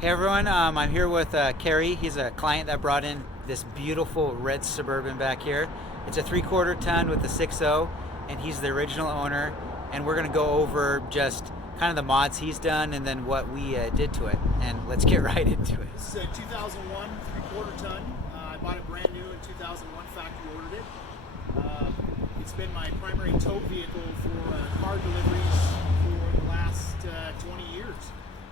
Hey everyone, I'm here with Cary. He's a client that brought in this beautiful red Suburban back here. It's a 3/4 ton with the 6.0, and he's the original owner. And we're gonna go over just kind of the mods he's done and then what we did to it. And let's get right into it. This is a 2001 3/4 ton. I bought it brand new in 2001, factory ordered it. It's been my primary tow vehicle for car deliveries for the last 20 years.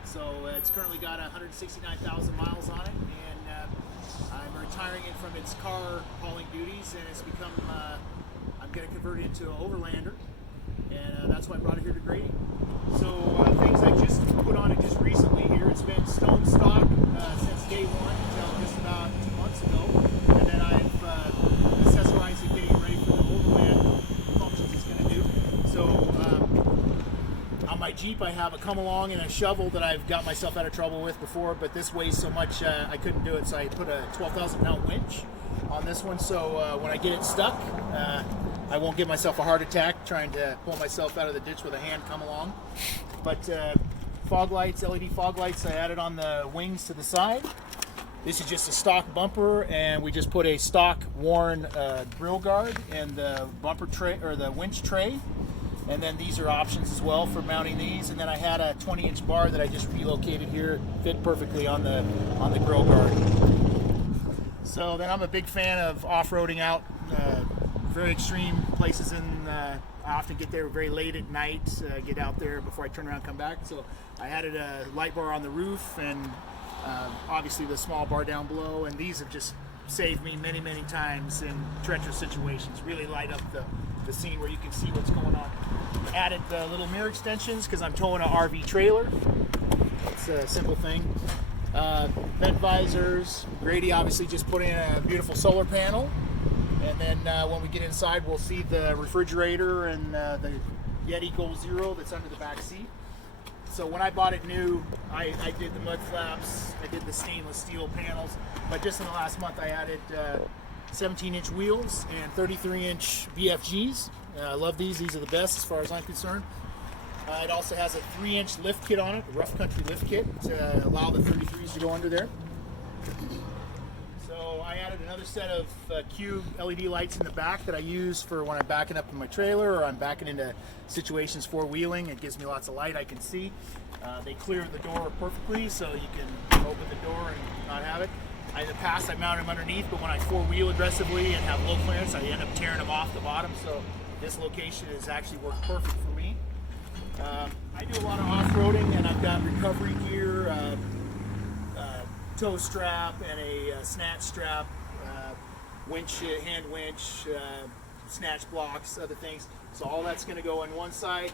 So it's currently got 169,000 miles on it, and I'm retiring it from its car hauling duties, and it's become, I'm going to convert it into an Overlander, and that's why I brought it here to Grady. So things I just put on it just recently here, it's been stone stock since day one until just about 2 months ago, and then I've accessorized it getting ready for the Overland functions it's going to do. So on my Jeep, I have a come along and a shovel that I've got myself out of trouble with before, but this weighs so much I couldn't do it, so I put a 12,000 pound winch on this one, so when I get it stuck, I won't give myself a heart attack trying to pull myself out of the ditch with a hand come along. But fog lights, LED fog lights, I added on the wings to the side. This is just a stock bumper, and we just put a stock worn grill guard and the bumper tray, or the winch tray. And then these are options as well for mounting these. And then I had a 20-inch bar that I just relocated here, fit perfectly on the grill guard. So then I'm a big fan of off-roading out very extreme places. I often get there very late at night, get out there before I turn around and come back. So I added a light bar on the roof, and obviously the small bar down below. And these have just saved me many, many times in treacherous situations. Really light up the scene where you can see what's going on. Added the little mirror extensions because I'm towing an RV trailer. It's a simple thing. Vent visors. Grady obviously just put in a beautiful solar panel. And then when we get inside, we'll see the refrigerator and the Yeti Gold Zero that's under the back seat. So when I bought it new, I did the mud flaps, I did the stainless steel panels, but just in the last month I added 17-inch wheels and 33-inch BFGs. I love these. These are the best as far as I'm concerned. It also has a 3-inch lift kit on it, a rough country lift kit, to allow the 33s to go under there. So I added another set of cube LED lights in the back that I use for when I'm backing up in my trailer or I'm backing into situations four-wheeling. It gives me lots of light I can see. They clear the door perfectly, so you can open the door and not have it. In the past, I mounted them underneath, but when I four-wheel aggressively and have low clearance, I end up tearing them off the bottom. So this location has actually worked perfect for me. I do a lot of off-roading, and I've got recovery gear, tow strap, and a snatch strap, winch, hand winch, snatch blocks, other things. So all that's going to go on one side.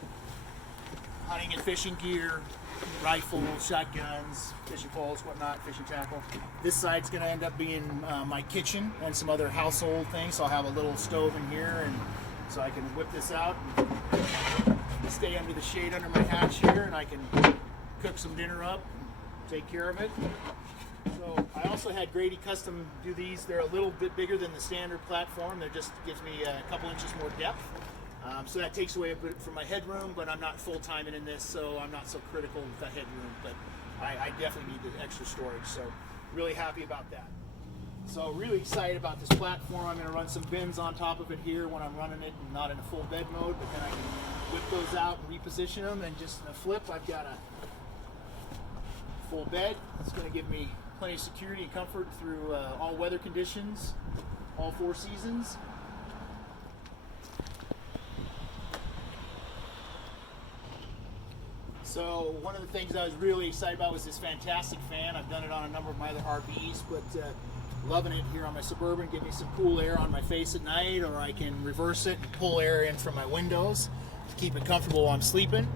Hunting and fishing gear, rifles, shotguns, fishing poles, whatnot, fishing tackle. This side's going to end up being my kitchen and some other household things. So I'll have a little stove in here, and so I can whip this out and stay under the shade under my hatch here, and I can cook some dinner up and take care of it. So I also had Grady Custom do these. They're a little bit bigger than the standard platform. They just gives me a couple inches more depth. So that takes away a bit from my headroom, but I'm not full-time in this, so I'm not so critical with the headroom, but I definitely need the extra storage, so really happy about that. So really excited about this platform. I'm going to run some bins on top of it here when I'm running it and not in a full bed mode, but then I can whip those out and reposition them, and just in a flip, I've got a full bed. It's going to give me plenty of security and comfort through all weather conditions, all 4 seasons. So one of the things I was really excited about was this fantastic fan. I've done it on a number of my other RVs, but loving it here on my Suburban. Give me some cool air on my face at night, or I can reverse it and pull air in from my windows to keep it comfortable while I'm sleeping.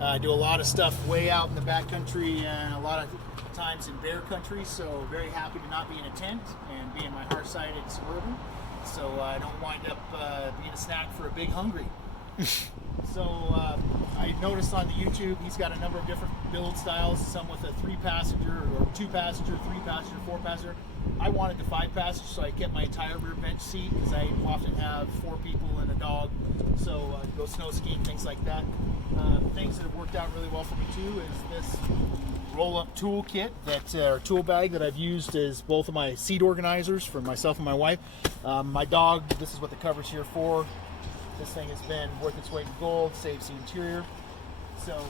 I do a lot of stuff way out in the backcountry and a lot of times in bear country, so very happy to not be in a tent and be in my heart-sided Suburban, so I don't wind up being a snack for a big hungry. So I noticed on the YouTube he's got a number of different build styles, some with a 3-passenger or 2-passenger, 3-passenger, 4-passenger. I wanted the 5-passenger, so I kept my entire rear bench seat because I often have 4 people and a dog, so go snow skiing, things like that. Things that have worked out really well for me too is this roll-up tool kit or tool bag that I've used as both of my seat organizers for myself and my wife. My dog, this is what the cover's here for. This thing has been worth its weight in gold, saves the interior. So,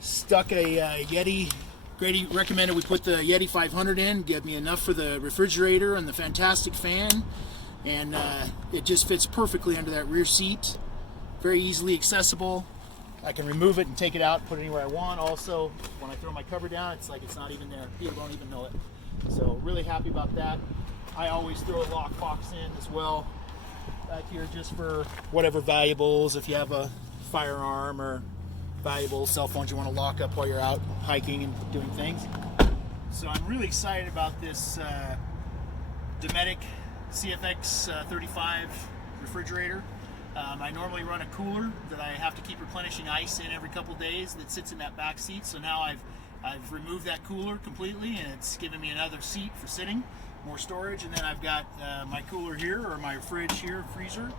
stuck a Yeti. Grady recommended we put the Yeti 500 in, give me enough for the refrigerator and the fantastic fan, and it just fits perfectly under that rear seat. Very easily accessible. I can remove it and take it out, put it anywhere I want. Also, when I throw my cover down, it's like it's not even there. People don't even know it. So really happy about that. I always throw a lockbox in as well back here just for whatever valuables, if you have a firearm or valuable cell phones you want to lock up while you're out hiking and doing things. So I'm really excited about this Dometic CFX 35 refrigerator. I normally run a cooler that I have to keep replenishing ice in every couple days that sits in that back seat. So now I've removed that cooler completely, and it's given me another seat for sitting, more storage. And then I've got my cooler here, or my fridge here, freezer,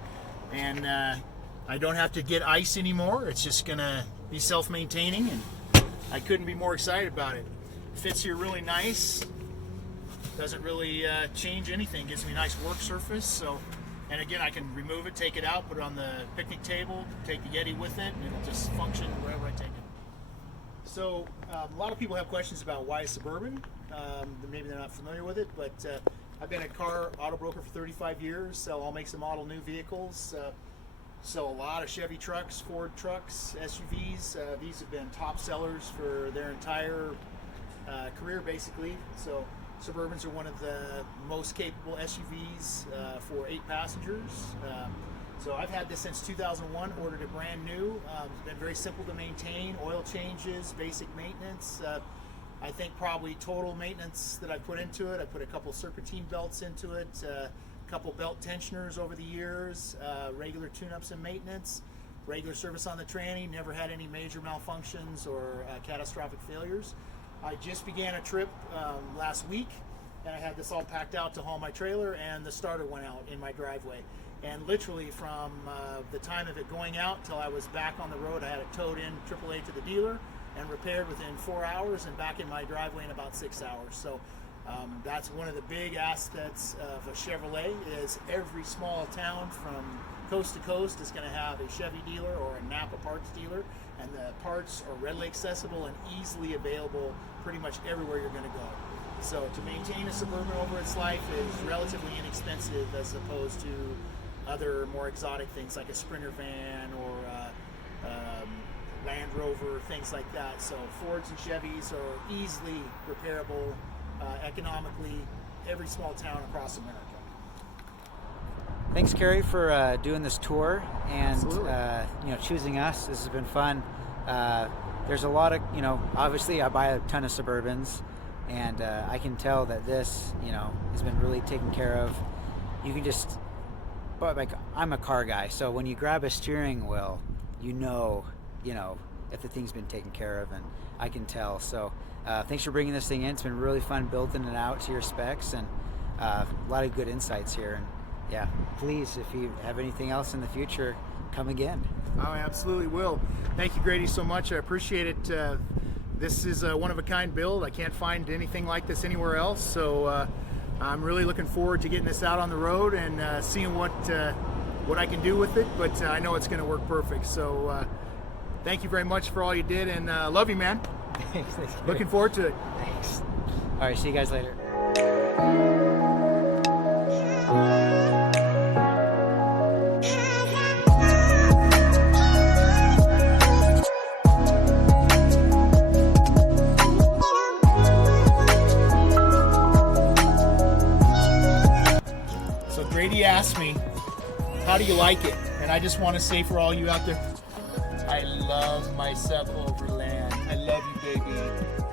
and I don't have to get ice anymore. It's just gonna be self-maintaining, and I couldn't be more excited about it. Fits here really nice. Doesn't really change anything. Gives me a nice work surface. So. And again, I can remove it, take it out, put it on the picnic table, take the Yeti with it, and it'll just function wherever I take it. So a lot of people have questions about why Suburban. Maybe they're not familiar with it, but I've been a car auto broker for 35 years, sell all makes and model new vehicles, sell a lot of Chevy trucks, Ford trucks, SUVs. These have been top sellers for their entire career, basically. So Suburbans are one of the most capable SUVs for 8 passengers. So I've had this since 2001, ordered it brand new. It's been very simple to maintain, oil changes, basic maintenance. I think probably total maintenance that I put into it, I put a couple serpentine belts into it, a couple belt tensioners over the years, regular tune-ups and maintenance, regular service on the tranny, never had any major malfunctions or catastrophic failures. I just began a trip last week, and I had this all packed out to haul my trailer, and the starter went out in my driveway. And literally from the time of it going out till I was back on the road, I had it towed in AAA to the dealer and repaired within 4 hours, and back in my driveway in about 6 hours. So that's one of the big assets of a Chevrolet, is every small town from coast to coast is going to have a Chevy dealer or a Napa parts dealer, and the parts are readily accessible and easily available pretty much everywhere you're going to go. So to maintain a Suburban over its life is relatively inexpensive as opposed to other more exotic things like a Sprinter van or Land Rover, things like that. So Fords and Chevys are easily repairable economically every small town across America. Thanks, Cary, for doing this tour and choosing us. This has been fun. There's a lot of, obviously I buy a ton of Suburbans, and I can tell that this, has been really taken care of. You can just, but like, I'm a car guy, so when you grab a steering wheel, if the thing's been taken care of, and I can tell. So thanks for bringing this thing in. It's been really fun building it out to your specs, and a lot of good insights here. And yeah, please, if you have anything else in the future, come again. Oh, I absolutely will. Thank you, Grady, so much. I appreciate it. This is a one-of-a-kind build. I can't find anything like this anywhere else, so I'm really looking forward to getting this out on the road and seeing what I can do with it, but I know it's going to work perfect. So thank you very much for all you did, and love you, man. Thanks. Looking forward to it. Thanks. All right, see you guys later. Grady asked me, how do you like it? And I just want to say for all you out there, I love myself Overland. I love you, baby.